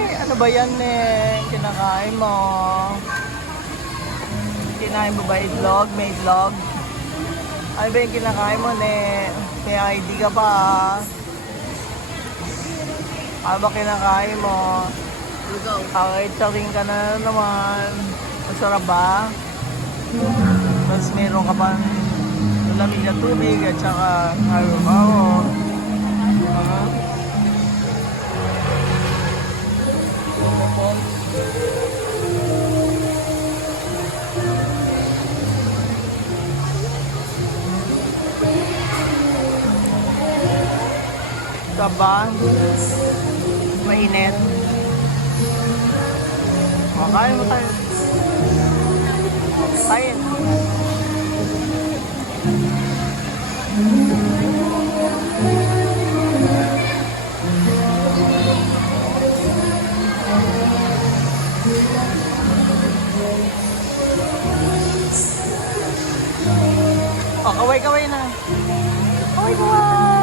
Ano ba yan eh? Kinakain mo. Kinain mo ba itlog? May itlog? Ano ba yung kinakain mo ne? May ID ka pa ah. Ano ba kinakain mo? Okay, charing ka na naman. Masarap ba? Tapos meron ka pang lamig na tubig at saka haro-haro. Ba? Mainit. Makain mo tayo. Kain. Oh, kaway-kaway na. Kaway-kaway.